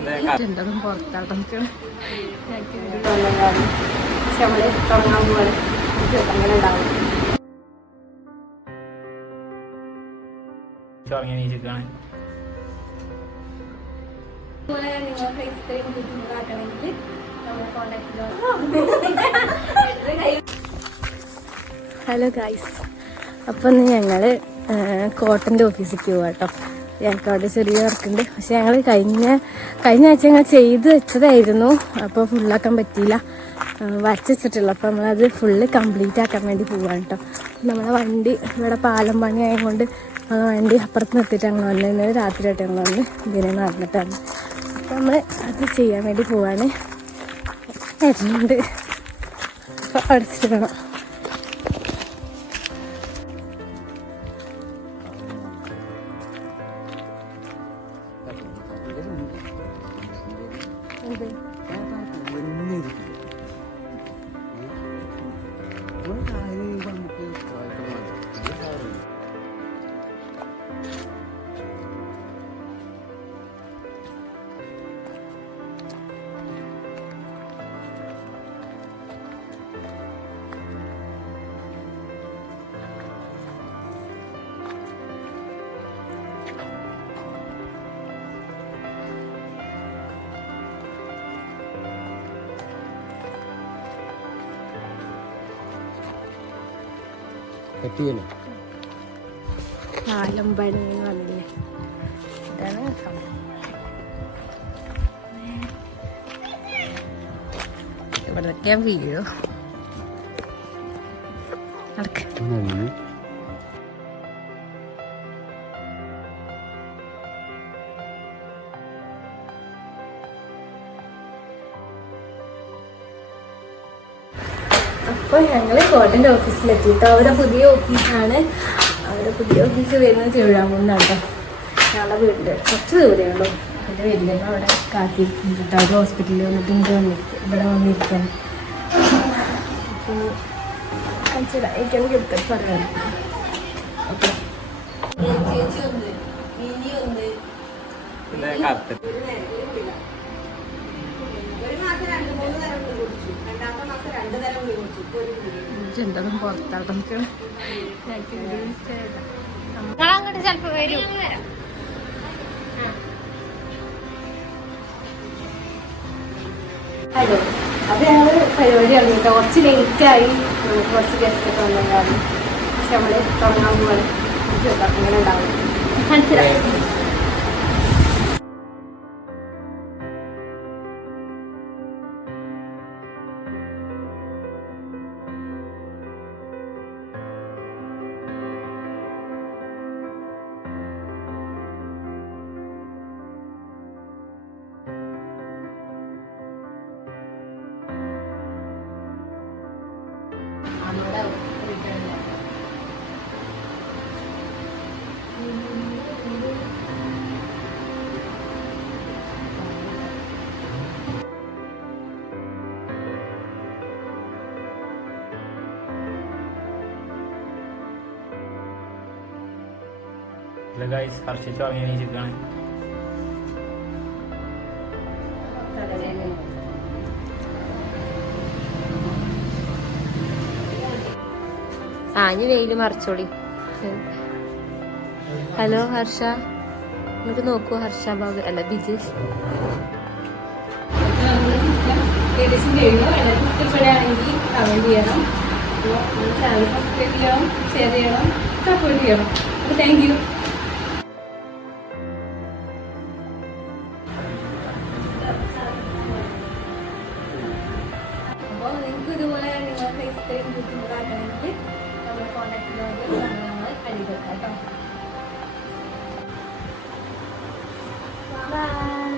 രണ്ടതും പുറത്താട്ടം പക്ഷെ നമ്മള് തുടങ്ങാൻ പോവാണ്. അങ്ങനെ ഉണ്ടാവും. നിങ്ങൾക്ക് ഇത്രയും ബുദ്ധിമുട്ടാക്കണമെങ്കിൽ നമ്മൾ കോണ്ടാക്ട്. ഹലോ ഗൈസ്, അപ്പം ഞങ്ങൾ കോട്ടൻ്റെ ഓഫീസിലേക്ക് പോവാം കേട്ടോ. ഞങ്ങൾക്ക് അവിടെ ചെറിയ വർക്കുണ്ട്. പക്ഷെ ഞങ്ങൾ കഴിഞ്ഞ ആഴ്ച ഞങ്ങൾ ചെയ്ത് വെച്ചതായിരുന്നു. അപ്പോൾ ഫുള്ളാക്കാൻ പറ്റിയില്ല, വരച്ചിട്ടുള്ളൂ. അപ്പോൾ നമ്മളത് ഫുള്ള് കംപ്ലീറ്റ് ആക്കാൻ വേണ്ടി പോവാണ് കേട്ടോ. നമ്മളെ വണ്ടി ഇവിടെ പാലം പണി ആയതുകൊണ്ട് വണ്ടി അപ്പുറത്ത് നിർത്തിയിട്ട് ഞങ്ങൾ വന്ന് ഇന്നലെ രാത്രിയായിട്ട് ഞങ്ങൾ വന്ന് ഇതിനെ നടന്നിട്ടാണ്. അപ്പോൾ നമ്മൾ അത് ചെയ്യാൻ വേണ്ടി പോവാണ്. വരുന്നുണ്ട്. അപ്പോൾ അടച്ചിട്ട് വേണം. പാലം പണി വന്നില്ലേ, ഇതാണ് ഇവിടൊക്കെ വീഴോ നടക്ക. അപ്പോൾ ഞങ്ങൾ കോട്ടൻ്റെ ഓഫീസിലെത്തിയിട്ട് അവിടെ പുതിയ ഓഫീസാണ്. അവിടെ പുതിയ ഓഫീസ് വരുന്നത് ചെഴുതാകുന്നാണ് കേട്ടോ. ഞങ്ങളുടെ വീടിൻ്റെ കുറച്ച് ദൂരമേ ഉള്ളൂ. എൻ്റെ വീട്ടിൽ അവിടെ കാത്തിരിക്കുന്നുണ്ട് കേട്ടോ. അവിടെ ഹോസ്പിറ്റലിൽ വന്നിട്ട് ഇവിടെ വന്നിരിക്കാൻ. അപ്പോൾ എനിക്കൊന്ന് കിട്ടൽ പറയാം. ഓക്കെ, രണ്ടതും പുറത്താട്ടം. അങ്ങോട്ട് ചിലപ്പോ വരും. ഹലോ, അപ്പോൾ ഞങ്ങൾ പരിപാടി ഇറങ്ങിയിട്ട് കുറച്ച് ലേറ്റായി. നമുക്ക് കുറച്ച് ഗസ്റ്റൊക്കെ വന്നതാണ്. പക്ഷെ നമ്മൾ തുടങ്ങാൻ പോവാണ്. അങ്ങനെ ഉണ്ടാവും. മനസ്സിലായി. ഹർഷിച്ച് ഉറങ്ങി എണീച്ചിരിക്കുകയാണ്. ആഞ്ഞ് വെയില് മറിച്ചോളി. ഹലോ ഹർഷ, ഇങ്ങോട്ട് നോക്കൂ. ഹർഷ ബാബു അല്ല ബിജേഷ്. ഇഷ്ടപ്പെടുകയാണെങ്കിൽ കമൻറ്റ് ചെയ്യണം. അപ്പോൾ ചാനൽ സബ്സ്ക്രൈബ് ചെയ്യണം, ഷെയർ ചെയ്യണം, സപ്പോർട്ട് ചെയ്യണം. അപ്പോൾ താങ്ക് യു. അപ്പോൾ നിങ്ങൾക്ക് ഇതുപോലെ നിങ്ങൾക്ക് ഇത്രയും ബുദ്ധിമുട്ടാക്കണമെങ്കിൽ നമ്മൾ കോൺടാക്ട് ചെയ്താൽ നമ്മൾ അടികൊടുക്കാം കേട്ടോ. ബൈ.